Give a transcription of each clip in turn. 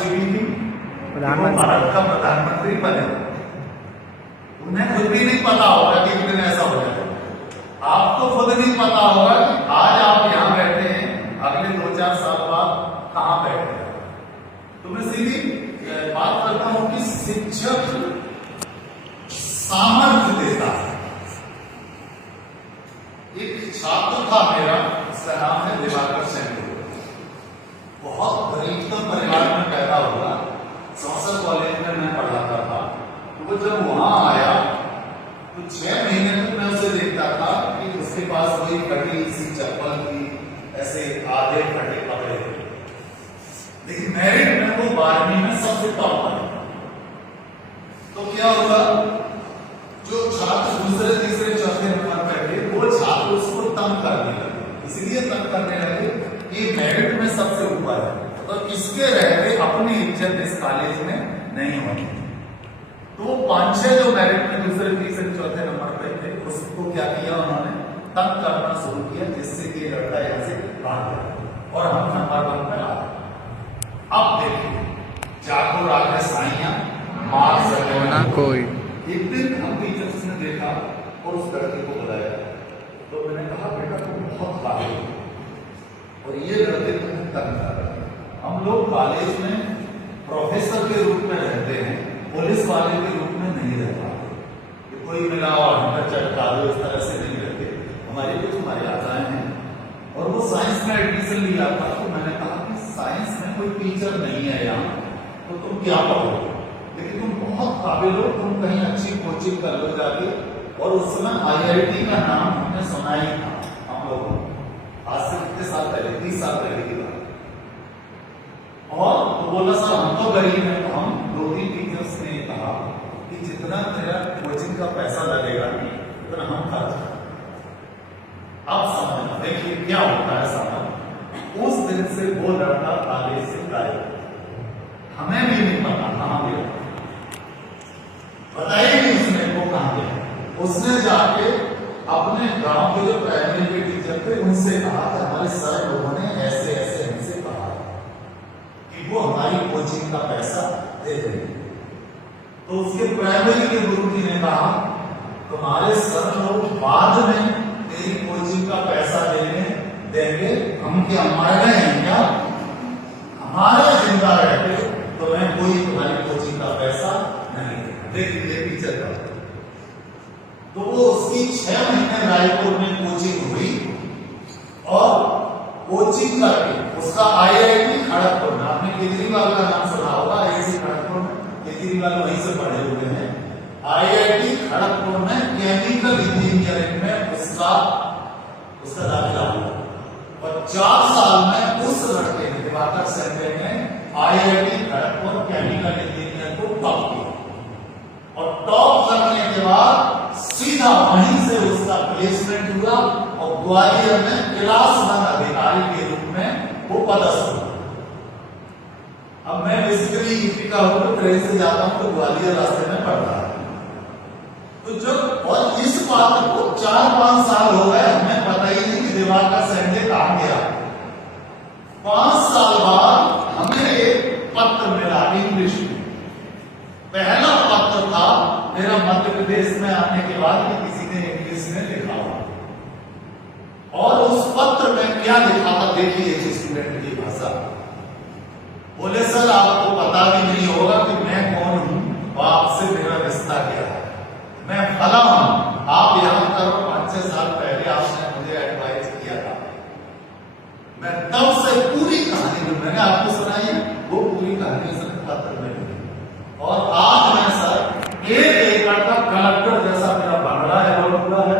GDP Bharat का प्रधानमंत्री बने, उन्हें खुद भी नहीं पता होगा कि एक दिन ऐसा हो जाएगा। आपको खुद नहीं पता होगा कि आज आप यहाँ बैठे हैं, अगले 2-4 साल बाद कहाँ बैठे हैं। तो मैं सीधी बात करता हूं कि शिक्षक सामर्थ्य देता है। एक छात्र था मेरा, उसका नाम है दिवाकर सेन, बहुत गरीबतम परिवार में पैदा हुआ। संसद कॉलेज में मैं पढ़ाता था। तो वो जब वहां आया तो 6 महीने तक मैं उसे देखता था कि उसके पास कोई फटी सी चप्पल थी, ऐसे आधे फटे कपड़े थे। लेकिन मेरिट में वो 12वीं में सबसे टॉप आया। तो क्या होगा, जो छात्र दूसरे तीसरे चौथे नंबर पर थे वो छात्र उसको तंग करने लगे, इसलिए तंग करने लगे कि मेरिट में सबसे ऊपर है, तो इसके रहते अपनी इज्जत इस कॉलेज में नहीं होगी। तो 5-6 जो मेरिट में दूसरे तीसरे चौथे नंबर पे थे, उसको क्या किया, उन्होंने तंग करना शुरू किया, जिससे कि लड़का यहाँ से भाग गया और हम नंबर 1 पे आ गए। अब देखिए, जाको राखे साइया मार सके कोई। एक दिन हम टीचर्स ने देखा और उस लड़के को बुलाया, तो मैंने कहा बेटा तुम बहुत काबिल हो और ये लड़के तुम्हें तंग कर रहे हैं। हम लोग कॉलेज में प्रोफेसर के रूप में रहते हैं, पुलिस वाले के रूप में नहीं रह पाते। कोई मिला और हम चटका दो, इस तरह से नहीं रहते। हमारी कुछ मर्यादाएं हैं। और वो साइंस में एडमिशन लिया था, तो मैंने कहा कि साइंस में कोई टीचर नहीं है यहाँ, तो तुम क्या पढ़ोगे, लेकिन तुम बहुत काबिल हो, तुम कहीं अच्छी कोचिंग कर लो जाके। और उस समय IIT का नाम हमने सुना ही था हम लोगों ने, आज से कितने साल पहले, 30 साल पहले की बात। और तो बोला सर हम तो गरीब हैं। तो हम 2-3 टीचर्स ने कहा कि जितना तेरा कोचिंग का पैसा लगेगा उतना हम खर्च करें। अब समझना, देखिए क्या होता है समझ। उस दिन से वो लड़का कॉलेज से गायब, हमें भी नहीं पता कहां गया, बताइए नहीं उसने वो कहां गया। उसने जाके अपने गांव के जो प्राइमरी के टीचर थे उनसे कहा कि हमारे सर लोगों ने ऐसे ऐसे हमसे कहा कि वो हमारी कोचिंग का पैसा दे देंगे। तो उसके प्राइमरी के गुरुजी ने कहा तुम्हारे सर लोग बाद में तेरी कोचिंग का पैसा देंगे, हम क्या मरने हैं क्या, हमारे जिंदा रहते तो मैं कोई तुम्हारी कोचिंग का पैसा नहीं देगा। देखिए टीचर का, तो वो उसकी 6 महीने रायपुर में कोचिंग हुई और कोचिंग करके उसका IIT खड़गपुर में, आपने केजरीवाल का नाम सुना होगा, IIT खड़गपुर में, केजरीवाल वहीं से पढ़े हुए हैं। IIT खड़गपुर में केमिकल इंजीनियरिंग में उसका दाखिला हुआ और 4 साल में उस लड़के ने, दिवाकर सेन ने IIT खड़गपुर केमिकल इंजीनियर को टॉप किया। और टॉप करने के बाद सीधा वहीं से उसका प्लेसमेंट हुआ और ग्वालियर में क्लास 1 अधिकारी के रूप में वो पदस्थ हुआ। अब मैं बेसिकली यूपी का हूं, तो ट्रेन से जाता हूं तो ग्वालियर रास्ते में पड़ता है। तो जब और इस बात को 4-5 साल हो गए, हमें पता ही नहीं कि दिवाकर सेन कहां गया। 5 साल बाद हमें एक पत्र मिला इंग्लिश में। पहला पत्र था मेरा मध्य प्रदेश में आने के बाद कि किसी ने इंग्लिश में लिखा हुआ। और उस पत्र में क्या लिखा था, देखिए एक स्टूडेंट की भाषा। बोले सर आपको पता भी नहीं होगा कि मैं कौन हूं और आपसे मेरा रिश्ता क्या है। मैं फला हूं, आप यहां करो। 5-6 साल पहले आपने मुझे एडवाइस किया था। मैं तब से पूरी कहानी मैंने आपको सुनाई है, वो पूरी कहानी सर पत्र में लिखी। और आज मैं सर 1 एकड़ का कलेक्टर जैसा मेरा बंगला है, रोड पूरा है,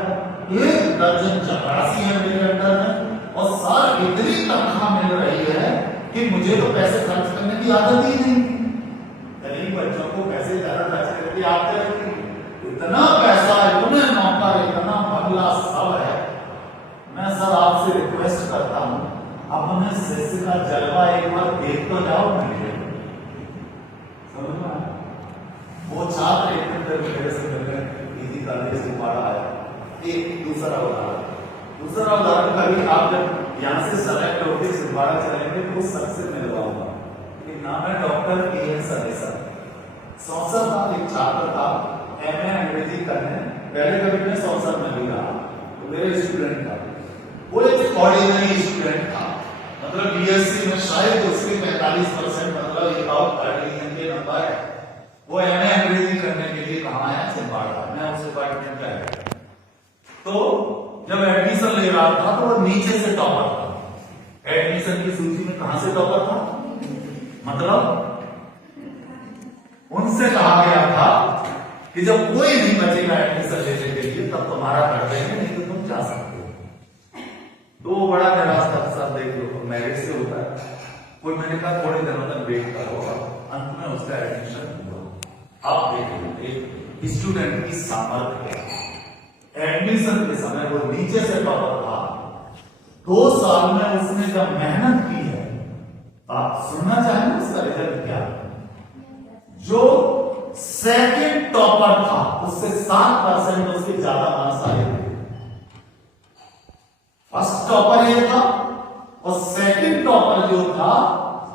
1 दर्जन चपरासी है मेरे अंडर में, और सर इतनी तनख्वाह मिल रही है कि मुझे तो पैसे खर्च करने की आदत ही नहीं। गरीब बच्चों को पैसे ज्यादा खर्च करने की आदत है, इतना पैसा, इतने नौकर, इतना बंगला सब है। मैं सर आपसे रिक्वेस्ट करता हूं, अपने शिष्य का जलवा एक बार देख तो जाओ। मुझे समझ में आया? वो छात्र एक दिन मेरे से मिलने हिंदी कॉलेज से पढ़ा आया। एक दूसरा उदाहरण कभी आप जब यहाँ से सेलेक्ट होकर छिंदवाड़ा चलेंगे तो सर से मिलवाऊंगा। एक नाम है डॉक्टर A.N. सरेसा। संसद का एक छात्र था, एमए अंग्रेजी करने, पहले कभी मैं संसद में भी रहा, तो मेरे स्टूडेंट था, वो एक ऑर्डिनरी स्टूडेंट था, मतलब बीएससी में शायद उसके 45% मतलब एक आउट डिवीजन के नंबर है। वो एमए अंग्रेजी करने के लिए कहाँ आया? छिंदवाड़ा। मैं उस डिपार्टमेंट में आया, तो जब एडमिशन ले रहा था तो वो नीचे से टॉपर था। एडमिशन की सूची में कहां से टॉपर था? मतलब उनसे कहा गया था कि जब कोई नहीं बचेगा एडमिशन लेने के लिए तब तुम्हारा कर देंगे, नहीं तो तुम जा सकते हो। तो वो बड़ा निराश था, सब देख लो मैरिज से होता है। कोई मैंने कहा थोड़े दिनों तक वेट करो, अंत में उसका एडमिशन हुआ। आप देखिए एक स्टूडेंट की सामर्थ्य, एडमिशन के समय वो नीचे से टॉपर था, 2 साल में उसने जब मेहनत की है, आप सुनना चाहेंगे उसका रिजल्ट क्या? जो सेकंड टॉपर था उससे 7% उसके ज्यादा मार्क्स आए थे। फर्स्ट टॉपर ये था और सेकंड टॉपर जो था,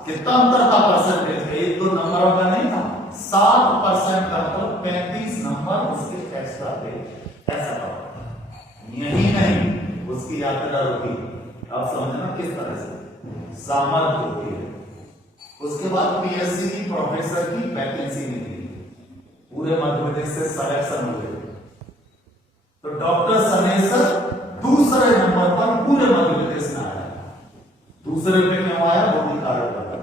कितना अंतर था परसेंटेज? 1-2 नंबरों का नहीं था, 7% का, मतलब 35 नंबर उसके एक्स्ट्रा थे। ऐसा टॉपर। यही नहीं, उसकी यात्रा रुकी। आप समझना किस तरह से सामर्थ्य होती है। उसके बाद पीएससी की प्रोफेसर की वैकेंसी निकली, पूरे मध्य प्रदेश से सिलेक्शन हुए, तो डॉक्टर सनेसर दूसरे नंबर पर पूरे मध्य प्रदेश में आया। दूसरे पे क्यों आया? वो भी कारण बता।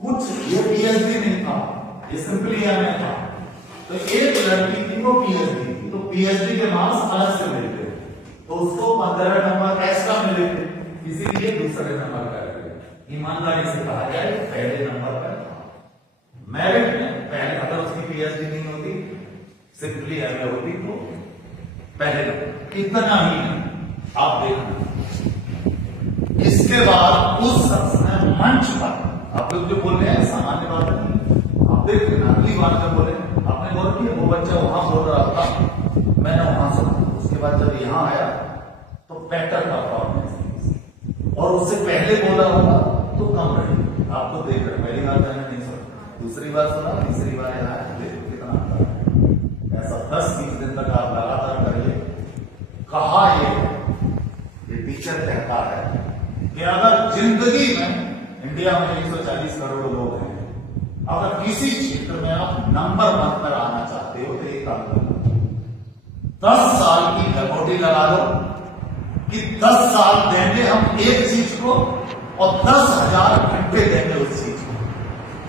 कुछ ये पीएचडी नहीं था, ये सिंपली एमए था। तो एक लड़की थी वो पीएचडी थी, तो पीएचडी के मार्क्स अलग से मिलते, तो उसको 15 नंबर एक्स्ट्रा मिले थे, इसीलिए दूसरे नंबर पर। ईमानदारी से कहा जाए पहले नंबर पर मेरिट में पहले, अगर उसकी पीएचडी नहीं होती, सिंपली एमए होती, तो पहले नंबर। इतना ही नहीं, आप देखना इसके बाद उस शख्स ने मंच पर, आप लोग जो बोल रहे हैं सामान्य बात नहीं, आप देख लेना अगली बार जब बोले, आपने गौर किया वो बच्चा वहां बोल रहा था, मैंने वहां सुना, उसके बाद जब यहां आया तो बेटर परफॉर्मेंस, और उससे पहले बोला होगा तो कम रही। आपको देख रहे, पहली बार मैंने नहीं सुना, दूसरी बार सुना, तीसरी बार यहाँ देखो कितना आता है। ऐसा 10-20 दिन तक आप लगातार करिए। कहा ये टीचर कहता है कि अगर जिंदगी में, इंडिया में 140 करोड़ लोग हैं, अगर किसी क्षेत्र में आप नंबर 1 पर आना चाहते हो तो एक काम करो, 10 साल की लगोटी लगा लो कि 10 साल देंगे हम एक चीज को और 10,000 घंटे देंगे उस चीज को।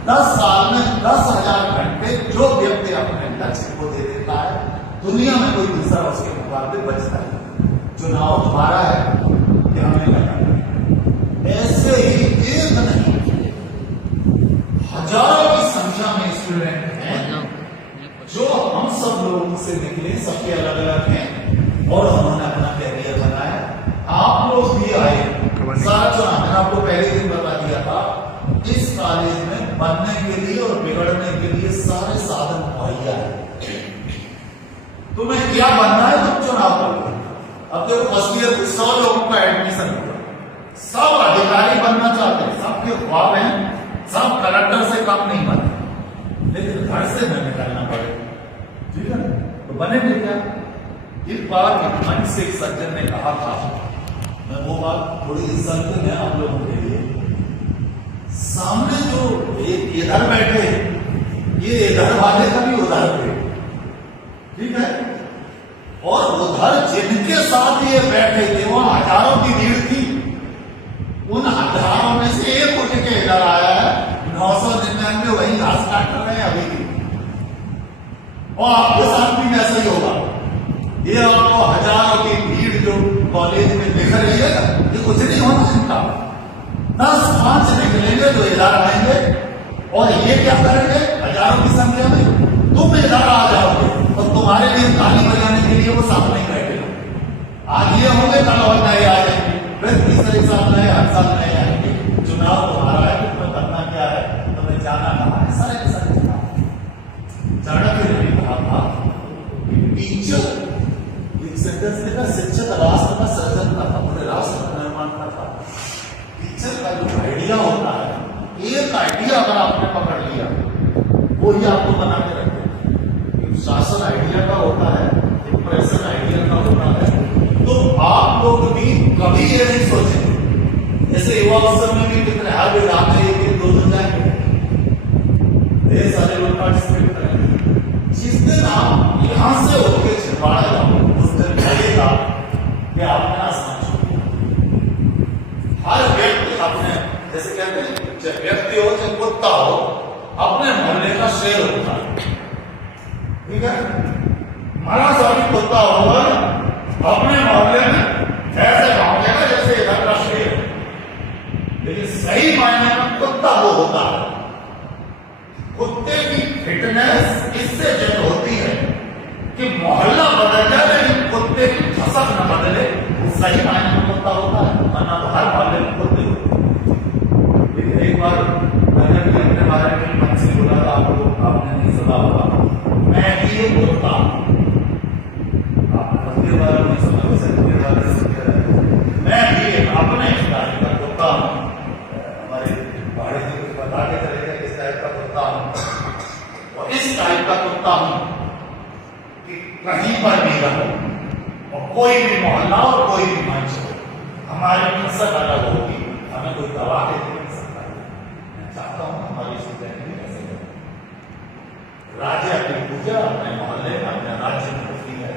10 साल में 10,000 घंटे जो व्यक्ति अपने लक्ष्य को दे देता है, दुनिया में कोई दूसरा उसके मुकाबले बचता है। चुनाव तुम्हारा है कि हमें करना है। ऐसे ही एक नहीं, हजारों की संख्या में स्टूडेंट हैं जो हम सब लोगों से निकले, सबके अलग अलग हैं, और उन्होंने अपना कैरियर बनाया। आप लोग भी आए, सारा चुनाव मैंने आपको पहले दिन बता दिया था, इस कॉलेज में बनने के लिए और बिगड़ने के लिए सारे साधन मुहैया है। तुम्हें क्या बनना है तुम चुनाव करो। अब देखो फर्स्ट ईयर में 100 लोगों का एडमिशन हुआ, सब अधिकारी बनना चाहते हैं, सबके ख्वाब हैं, सब कलेक्टर से कम नहीं बने, लेकिन घर से न निकलना पड़े, ठीक है? तो बनेंगे क्या? एक बार मंच से एक सज्जन ने कहा था, मैं वो बात थोड़ी इंसल्टिंग है आप लोगों के लिए, सामने जो इधर बैठे, ये इधर वाले कभी उधर थे, ठीक है? और उधर जिनके साथ ये बैठे थे वहां हजारों की भीड़ थी, उन हजारों में से एक उठ के इधर आया है, 999 वही घास काट रहे हैं अभी भी, और आपके साथ भी वैसा ही होगा। ये आपको हजारों की भीड़ जो कॉलेज में दिख रही है, ये कुछ नहीं होना इनका। 10-5 निकलेंगे जो इधर आएंगे और ये क्या करेंगे, हजारों की संख्या में तुम इधर आ जाओगे और तुम्हारे लिए ताली बजाने के लिए वो साथ नहीं बैठेगा। आज ये होंगे, कल और नए आ जाएंगे, फिर तीसरे साल नए, हर साल नए आएंगे। चुनाव तुम्हारा है, तुम्हें करना क्या है, तुम्हें जाना कहाँ है, सारे के सारे चुनाव। चाणक्य ने कहा था टीचर सेंटेंस लिखा, शिक्षक राष्ट्र का सृजन करता, पूरे राष्ट्र का निर्माण करता। टीचर का जो आइडिया होता है एक आइडिया अगर आपने पकड़ लिया वो ही आपको बना के रखेगा। शासन आइडिया का होता है, इंप्रेशन आइडिया का होता है। तो आप लोग भी कभी ये नहीं सोचे, जैसे युवा उत्सव में भी कितने हर विभाग में एक दो जाएंगे, ढेर सारे लोग पार्टिसिपेट करेंगे। जिस दिन आप यहां से होकर छिंदवाड़ा जाओ उस दिन लगेगा कि आपने आसमान छू। हर व्यक्ति अपने, जैसे कहते हैं चाहे व्यक्ति हो चाहे कुत्ता हो, अपने मोहल्ले का शेर होता है, ठीक है। मरा स्वामी कुत्ता होगा अपने मोहल्ले में ऐसे भागेगा जैसे इधर का शेर, लेकिन सही मायने में कुत्ता वो होता है। कुत्ते की फिटनेस इससे जब होती है कि मोहल्ला बदल जाए लेकिन कुत्ते की फसल न बदले, सही मायने में कुत्ता होता है, वरना तो हर मोहल्ले में कुत्ते होते हैं। लेकिन एक बार मैंने भी अपने बारे में मंच से बोला था, आपने नहीं सुना होगा, मैं भी ये कुत्ता अपने बारे में सुना सकते, मैं भी अपने टाइप का कुत्ता हूँ। हमारे भाड़े जी कुछ बता के चले गए किस टाइप का कुत्ता हूँ, और इस टाइप का कुत्ता हूँ कि कहीं पर भी रहो और कोई भी मोहल्ला और कोई भी मंच हो, हमारी फसल अलग होगी, हमें कोई दबा के नहीं सकता। मैं चाहता हूँ हमारी स्टूडेंट भी ऐसे हो, राजा की पूजा अपने मोहल्ले में अपने राज्य में होती है,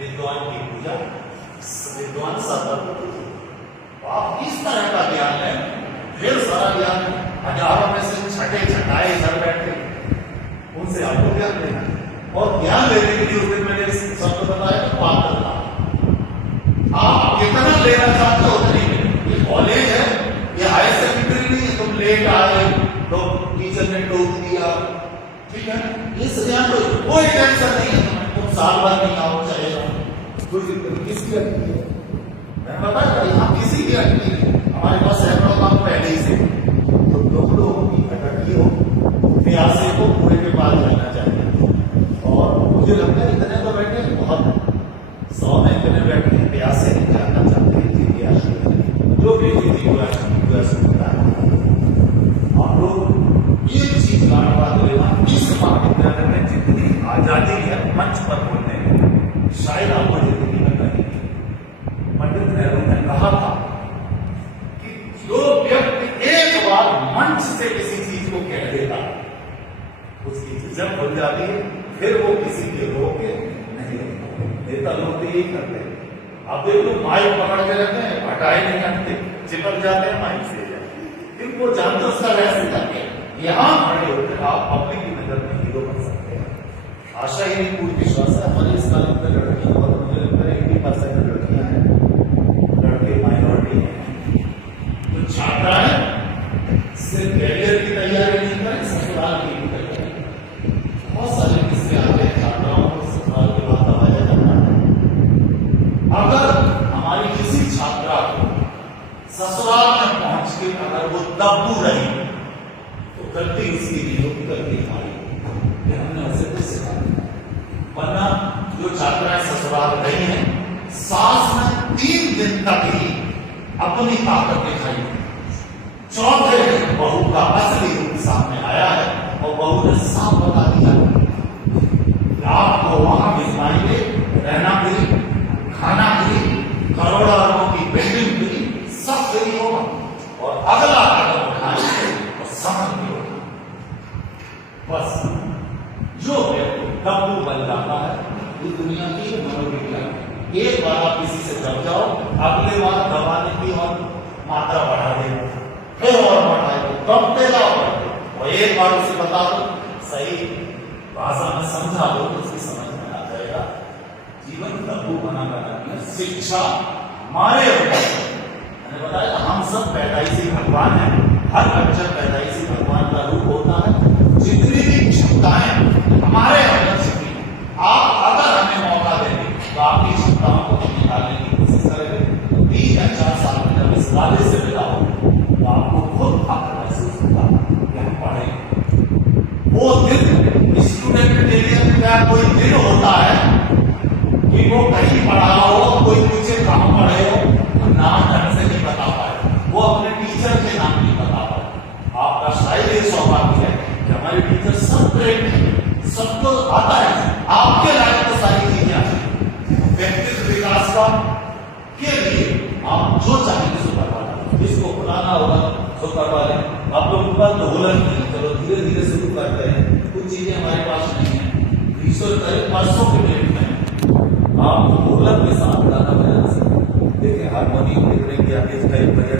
विद्वान की पूजा विद्वान सब। आप इस तरह का ज्ञान लें, ढेर सारा ज्ञान, हजारों में से छठे छटाए इधर बैठे, उनसे आपको ज्ञान लेना, और ज्ञान लेने के लिए उस दिन मैंने सबको बताया कि पात्रता, आप कितना लेना चाहते हो उतनी लें। ये कॉलेज है, ये हायर सेकेंडरी नहीं, तुम लेट आए तो टीचर ने टोक दिया, ठीक है, इस ज्ञान को कोई टेंशन नहीं है, तुम साल भर नहीं आओ चलेगा, कोई दिक्कत किसकी लगती है। मैंने बताया यहाँ किसी की लगती है, हमारे पास सैकड़ों काम पहले ही से, तो दो लोगों की इकट्ठी हो, प्यासे को पूरे के बाद रहना चाहिए। और मुझे लगता है इतने तो बैठे बहुत, 100 में इतने बैठे प्यासे नहीं जानना चाहते जो भी आप लोग ये चीज इस महाविद्यालय में जितनी आजादी है मंच पर बोलने की, शायद आपको जिंदगी में नहीं। पंडित नेहरू ने कहा था कि जो व्यक्ति एक बार मंच से किसी चीज को कह देता उसकी झिझक खुल जाती है, फिर वो किसी के रोके नहीं लगता। नेता लोग तो यही करते हैं, आप देख लो माइक पकड़ के रखते हैं, हटाए नहीं हटते, चिपक जाते हैं माइक से, फिर वो जानते उसका रहस्य करके यहाँ खड़े होकर आप पब्लिक की नजर में हीरो बन सकते हैं। आशा ही नहीं, पूरी विश्वास है हमारे इस काल में लड़कियां बहुत, मुझे लगता है 80% लड़कियां हैं, लड़के माइनॉरिटी हैं। तो छात्राएं सिर्फ कैरियर की तैयारी नहीं करें, ससुराल की भी तैयारी। बहुत सारे किस्से आते हैं छात्राओं को ससुराल के बाद दबाया जाता है। अगर हमारी किसी छात्रा को ससुराल में पहुंच के अगर वो दब्बू रही तो गलती उसकी नहीं होगी, गलती हमारी, हमने उसे कुछ सिखाया। वरना जो छात्राएं ससुराल रही हैं, सास ने 3 दिन तक ही अपनी ताकत दिखाई, चौथे दिन बहू का असली रूप सामने आया है और बहू ने साफ बता दिया आपको वहां भिजवाएंगे, रहना फ्री, खाना फ्री, करोड़ों अरबों की बिल्डिंग फ्री, सब फ्री होगा, और अगला कदम उठाएंगे और समझ भी होगा। बस जो व्यक्ति दब्बू बन जाता है, इस दुनिया की मनोविज्ञान, एक बार आप किसी से दब जाओ, अगले बार दबाने की और मात्रा बढ़ा देगा, फिर और बढ़ाएगा, दबते जाओ, और एक बार उसे बता दो, सही भाषा में समझा दो तो उसकी समझ में आ जाएगा। जीवन दब्बू बना करना, शिक्षा हमारे मैंने बताया हम सब पैदाइशी भगवान हैं, हर बच्चा पैदाइशी भगवान का रूप होता है। जितनी भी क्षमताएं हमारे अंदर छिपी, आप अगर हमें मौका देंगे तो आपकी क्षमताओं को निकालने की कोशिश करेंगे। 3 या 4 साल में जब इस वादे से मिला हो तो आपको खुद फख्र महसूस होगा कि हम पढ़े। वो दिन स्टूडेंट के लिए क्या कोई दिन होता है कि वो कहीं पढ़ा हो, कोई पूछे कहाँ पढ़े हो, नाम ढंग से नहीं बता पाए, वो अपने टीचर के नाम नहीं बता पाए, आपका शायद लिए सौभाग्य है कि हमारे टीचर सब ट्रेन है, सबको आता है, आपके लायक तो सारी चीजें आती हैं। व्यक्तित्व विकास का के लिए आप जो चाहेंगे सो करवा लें, जिसको बुलाना होगा सो करवा लें। आप लोग का दोलन नहीं, चलो धीरे धीरे शुरू करते हैं, कुछ चीजें हमारे पास नहीं है, 200 के डेट में आप ढोलक के साथ गाना बजा सकते हैं। देखिए हारमोनियम देख रहे हैं कि आप इस टाइप